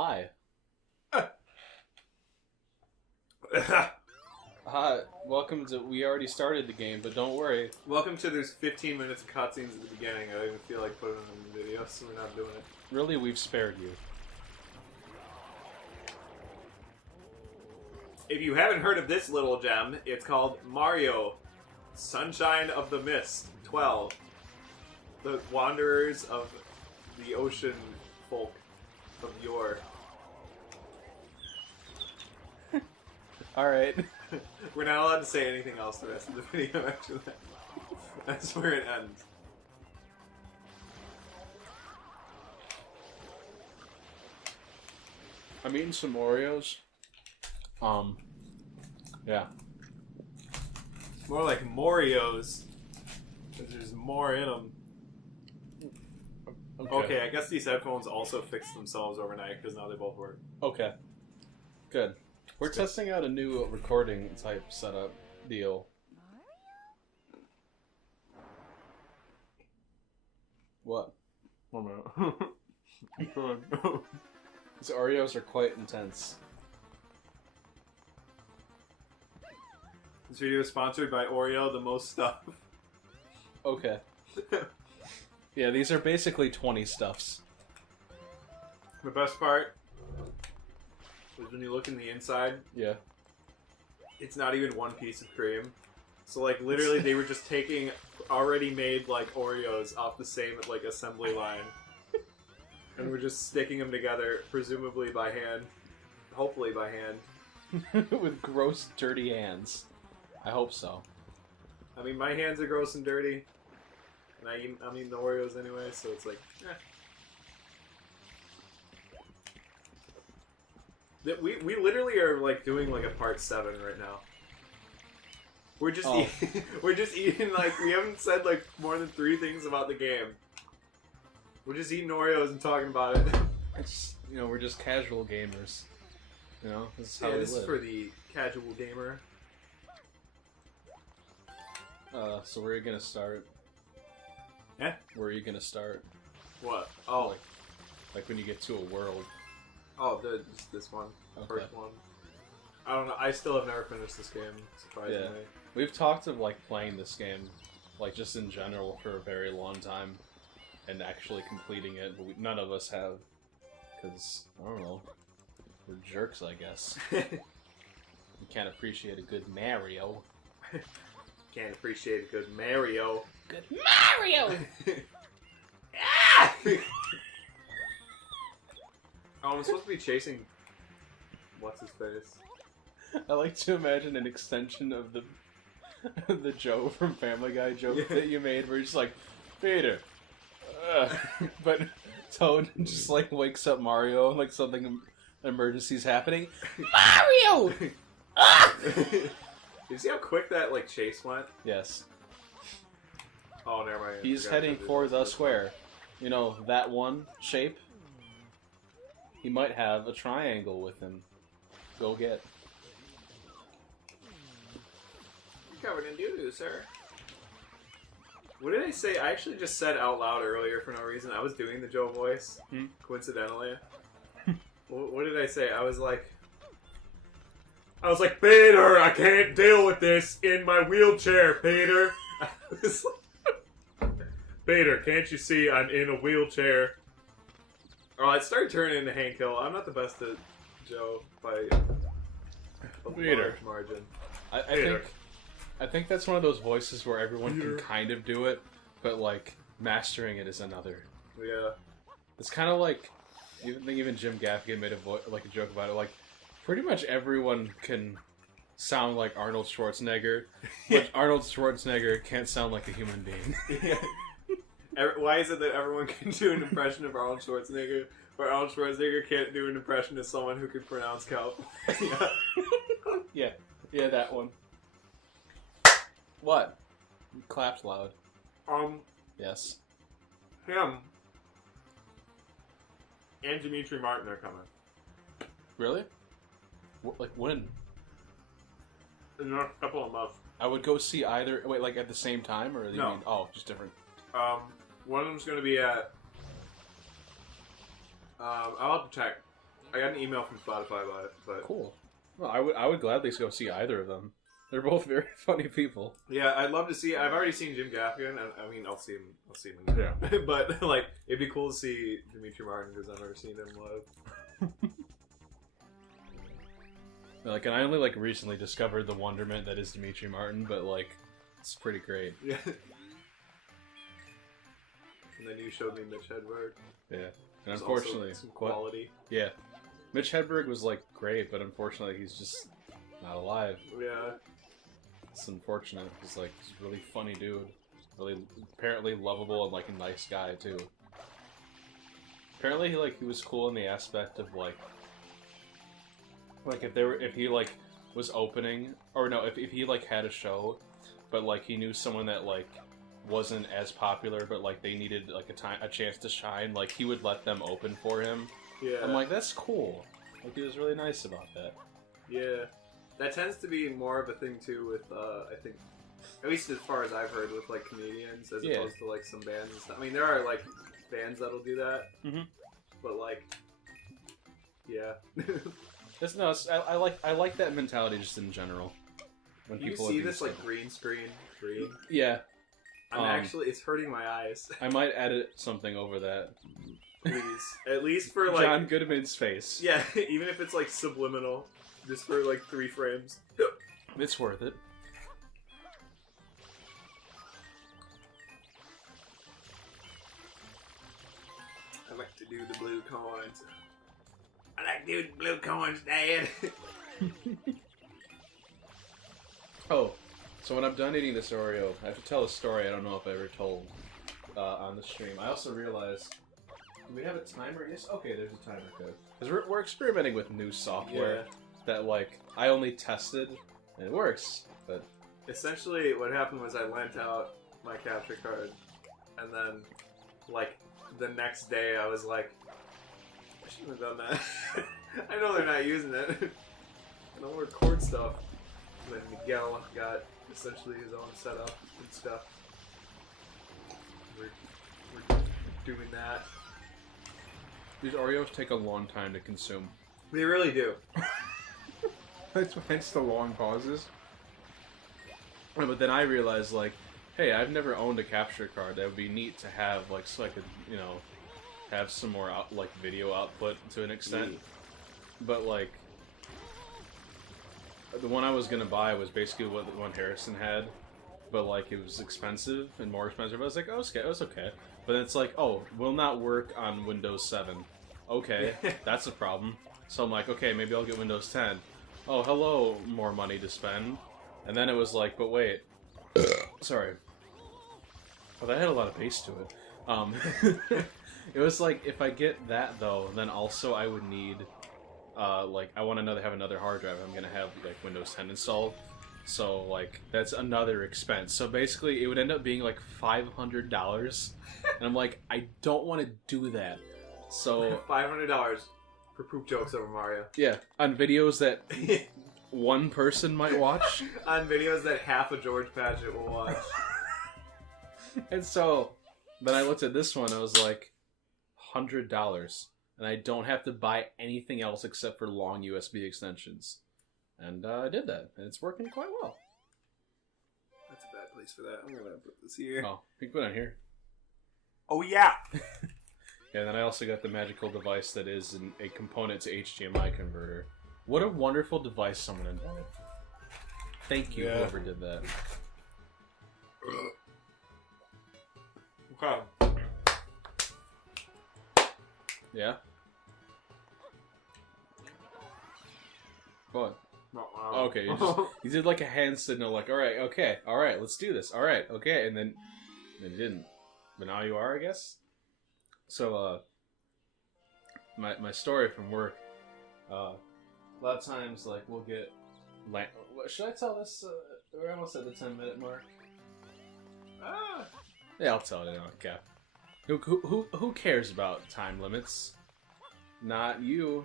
Hi. Hi. Welcome to... We already started the game, but don't worry. Welcome to there's 15 minutes of cutscenes at the beginning. I don't even feel like putting them in the video, so we're not doing it. Really, we've spared you. If you haven't heard of this little gem, it's called Mario Sunshine of the Mist 12. The Wanderers of the Ocean Folk of Yore. Alright. We're not allowed to say anything else the rest of the video after that. That's where it ends. I'm eating some Oreos. Yeah. More like Morios. Because there's more in them. Okay, I guess these headphones also fixed themselves overnight because now they both work. Okay. Good. We're testing out a new recording type setup deal. What? 1 minute. These Oreos are quite intense. This video is sponsored by Oreo, the most stuff. Okay. Yeah, these are basically 20 stuffs. The best part is when you look in the inside, Yeah. it's not even one piece of cream. So, like, literally they were just taking already made, like, Oreos off the same, like, assembly line. And we're just sticking them together, presumably by hand. Hopefully by hand. With gross, dirty hands. I hope so. I mean, my hands are gross and dirty. And I'm eating the Oreos anyway, so it's like, We literally are, like, doing, like, a part 7 right now. We're just we're just eating, like, we haven't said, like, more than 3 things about the game. We're just eating Oreos and talking about it. It's, you know, we're just casual gamers. You know, this is how we this live. is for the casual gamer. So where are you gonna start? Yeah? Where are you gonna start? What? Oh. Like when you get to a world. Oh, this one. The first one. I don't know. I still have never finished this game, surprisingly. Yeah. We've talked of, like, playing this game, like, just in general for a very long time. And actually completing it, but none of us have. Because, I don't know, we're jerks, I guess. You can't appreciate a good Mario. Can't appreciate a good Mario. Good Mario! Ah! Oh, I'm supposed to be chasing... What's his face? I like to imagine an extension of the Joe from Family Guy joke that you made, where you're just like, Peter. But Toad just, like, wakes up Mario, like something emergency's happening. Mario! You see how quick that, like, chase went? Yes. Oh, never mind. He's heading for the square. You know, that one shape? He might have a triangle with him. Go get. You're covered in doo-doo, sir. What did I say? I actually just said out loud earlier for no reason. I was doing the Joe voice, coincidentally. What did I say? I was like, Peter, I can't deal with this in my wheelchair, Peter. Peter, can't you see I'm in a wheelchair? Oh, it started turning into Hank Hill. I'm not the best at Joe by a large margin. I think that's one of those voices where everyone can kind of do it, but, like, mastering it is another. Yeah. It's kind of like, even Jim Gaffigan made a joke about it, like, pretty much everyone can sound like Arnold Schwarzenegger, but Arnold Schwarzenegger can't sound like a human being. Yeah. Why is it that everyone can do an impression of Arnold Schwarzenegger, but Arnold Schwarzenegger can't do an impression of someone who can pronounce kelp? Yeah. Yeah, that one. What? You clapped loud. Yes. Him and Dimitri Martin are coming. Really? Like, when? In a couple of months. I would go see either... Wait, like, at the same time? Or No. mean, oh, just different. One of them's going to be at... I'll have to check. I got an email from Spotify about it, but Cool. Well, I would gladly go see either of them. They're both very funny people. yeah, I'd love to see. I've already seen Jim Gaffigan, and I mean, I'll see him again. Yeah. But like, it'd be cool to see Dimitri Martin because I've never seen him live. Like, and I only like recently discovered the wonderment that is Dimitri Martin, but like, it's pretty great. Yeah. And then you showed me Mitch Hedberg. Yeah. And There's unfortunately, also some quality. Yeah. Mitch Hedberg was like great, but unfortunately he's just not alive. Yeah. It's unfortunate. He's like he's a really funny dude. Really apparently lovable and like a nice guy too. Apparently he was cool in the aspect of like if he like was opening or no, if he like had a show but like he knew someone that like wasn't as popular but like they needed like a chance to shine, like he would let them open for him. Yeah. I'm like, that's cool. Like he was really nice about that. Yeah. That tends to be more of a thing too with I think at least as far as I've heard with like comedians as opposed to like some bands and stuff. I mean there are like bands that'll do that. Mm-hmm. But like yeah. I like that mentality just in general. When You people see do this stuff. like green screen green? Yeah. I'm actually it's hurting my eyes. I might edit something over that. Please. At least for like John Goodman's face. yeah, even if it's like subliminal. Just for like 3 frames. It's worth it. I like to do the blue coins. I like to do the blue coins, Dad. Oh, so when I'm done eating this Oreo, I have to tell a story I don't know if I ever told on the stream. I also realized, do we have a timer? Yes, okay, there's a timer code. Because we're experimenting with new software that, like, I only tested, and it works, but... Essentially, what happened was I lent out my capture card, and then, like, the next day I was like, I shouldn't have done that. I know they're not using it. I don't record stuff. And then Miguel got essentially his own setup and stuff. We're doing that. These Oreos take a long time to consume. They really do. Hence the long pauses. But then I realized, like, hey, I've never owned a capture card. That would be neat to have, like, so I could, you know, have some more, video output to an extent. But, like, the one I was gonna buy was basically what the one Harrison had. But, like, it was expensive and more expensive. I was like, oh, it was okay. But then it's like, oh, will not work on Windows 7. Okay, that's a problem. So I'm like, okay, maybe I'll get Windows 10. Oh, hello, more money to spend. And then it was like, but wait. Sorry. Oh, that had a lot of bass to it. It was like, if I get that, though, then also I would need, like, I want to have another hard drive. I'm going to have, like, Windows 10 installed. So, like, that's another expense. So basically, it would end up being, like, $500. And I'm like, I don't want to do that. So... $500 for poop jokes over Mario. Yeah, on videos that one person might watch. On videos that half of George Padgett will watch. And so, then I looked at this one, I was like, $100. And I don't have to buy anything else except for long USB extensions. And I did that, and it's working quite well. That's a bad place for that. I'm gonna put this here. Oh, you can put it on here. Oh yeah! Yeah, and then I also got the magical device that is a component to HDMI converter. What a wonderful device someone invented. Thank you, whoever did that. Okay. Yeah? What? Okay, you did like a hand signal, like, alright, let's do this, alright, okay, and then you didn't. But now you are, I guess? So, my story from work, a lot of times, like, we'll get, should I tell this, we're almost at the 10-minute mark? Yeah, I'll tell it, I don't care. Who cares about time limits? Not you.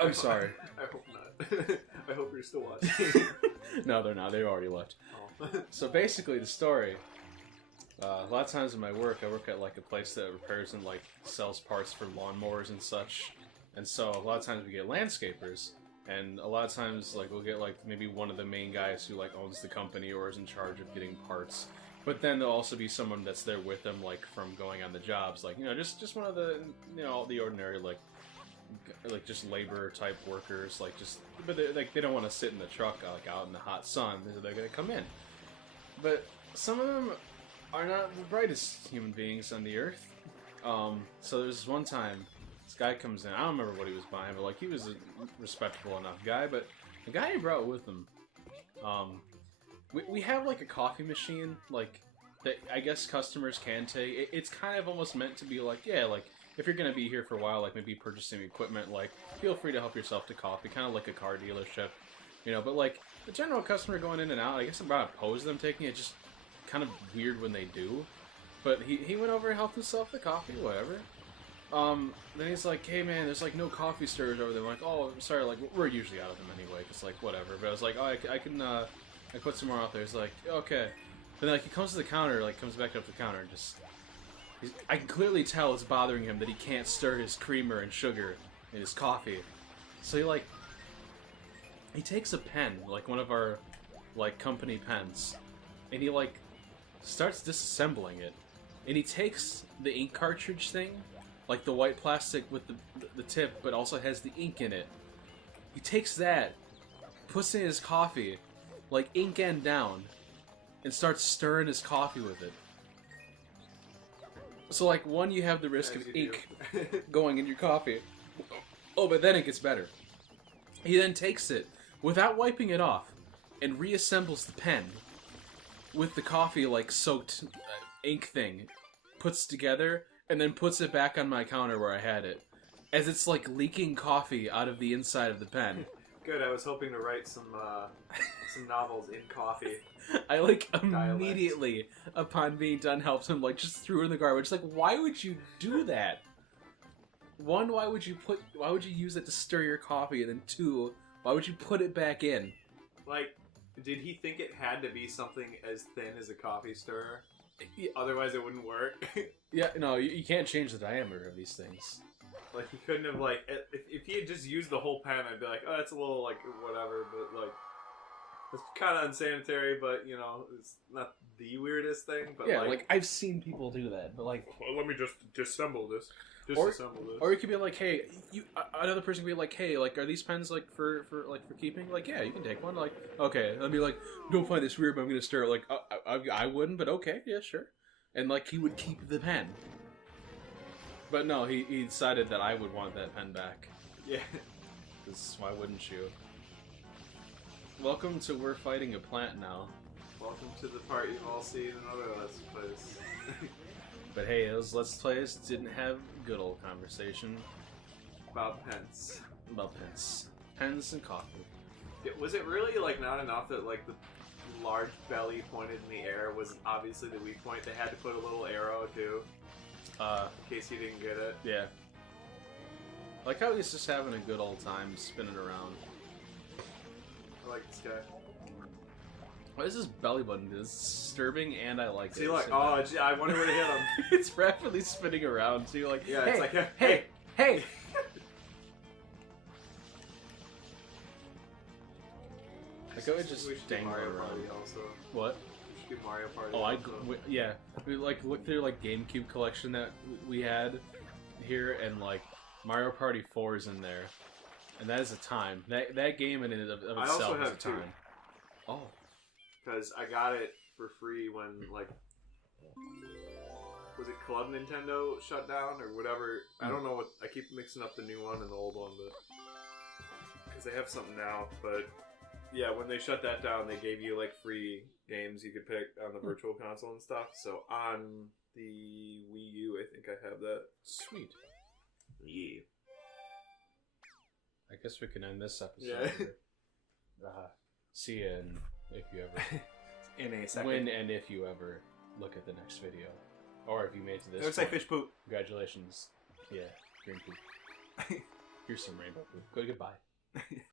I'm sorry. I hope not. I hope you're still watching. No, they're not. They already left. Oh. So basically, the story. A lot of times in my work, I work at like a place that repairs and like sells parts for lawnmowers and such. And so a lot of times we get landscapers, and a lot of times like we'll get like maybe one of the main guys who like owns the company or is in charge of getting parts. But then there'll also be someone that's there with them, like from going on the jobs, like just one of the the ordinary like just labor type workers, like but they don't want to sit in the truck like out in the hot sun. They're gonna come in. But some of them are not the brightest human beings on the earth. So there's this one time. This guy comes in. I don't remember what he was buying, but like he was a respectable enough guy. But the guy he brought with him, we have like a coffee machine, like that I guess customers can take. It's kind of almost meant to be like, yeah, like if you're gonna be here for a while, like maybe purchasing equipment, like feel free to help yourself to coffee, kind of like a car dealership, But like the general customer going in and out, I guess I'm not opposed to them taking it. Just kind of weird when they do. But he went over and helped himself the coffee, whatever. Then he's like, hey man, there's like no coffee stirrers over there. I'm like, oh, I'm sorry, like we're usually out of them anyway, cause like whatever. But I was like, oh, I can I put some more out there. He's like, okay. But then like he comes to the counter, like comes back up to the counter and just, I can clearly tell it's bothering him that he can't stir his creamer and sugar in his coffee. So he takes a pen, like one of our like company pens, and he like starts disassembling it. And he takes the ink cartridge thing, like the white plastic with the tip, but also has the ink in it. He takes that, puts it in his coffee, like ink end down, and starts stirring his coffee with it. So like one, you have the risk of ink going in your coffee. Oh, but then it gets better. He then takes it, without wiping it off, and reassembles the pen with the coffee like soaked ink thing, puts together, and then puts it back on my counter where I had it, as it's like leaking coffee out of the inside of the pen. Good. I was hoping to write some novels in coffee. I like immediately upon being done helped him like just threw it in the garbage. Like, why would you do that? One, why would you use it to stir your coffee? And then two, why would you put it back in? Like, did he think it had to be something as thin as a coffee stirrer? Yeah. Otherwise it wouldn't work. Yeah, no, you can't change the diameter of these things. Like, he couldn't have, like, if he had just used the whole pen, I'd be like, oh, that's a little, like, whatever, but, like, it's kind of unsanitary, but, it's not the weirdest thing, but, yeah, like, I've seen people do that, but, like... Well, let me just disassemble this. Or you could be like, hey, another person could be like, hey, like, are these pens, like, for keeping? Like, yeah, you can take one. Like, okay. I'd be like, don't find this weird, but I'm going to stir it. Like, I wouldn't, but okay, yeah, sure. And, like, he would keep the pen. But no, he decided that I would want that pen back. Yeah. Because why wouldn't you? Welcome to We're Fighting a Plant Now. Welcome to the part you've all seen in other Let's Plays. But hey, those Let's Plays didn't have good old conversation. About pens. About pens. Pens and coffee. Was it really, like, not enough that, like, the large belly pointed in the air was obviously the weak point? They had to put a little arrow, too? In case you didn't get it. Yeah. Like how he's just having a good old time spinning around. I like this guy. Why is this belly button disturbing and I like it? See, like, oh, gee, I wonder where to hit him. It's rapidly spinning around, so you're like, yeah, hey, it's like, hey! Like, I would just dangle around. Party also. What? We should do Mario Party. Oh, yeah. We like looked through like GameCube collection that we had here, and like Mario Party 4 is in there, and that is a time. That game in and of itself is a time. Oh. Because I got it for free when, like, was it Club Nintendo shut down or whatever? I don't know what. I keep mixing up the new one and the old one, but because they have something now. But yeah, when they shut that down, they gave you like free games you could pick on the virtual console and stuff. So on the Wii U, I think I have that. Sweet. Yeah. I guess we can end this episode. Yeah. See you if you ever in a second. When and if you ever look at the next video, or if you made it to this. It looks like fish poop. Congratulations. Yeah, green poop. Here's some rainbow poop. Goodbye.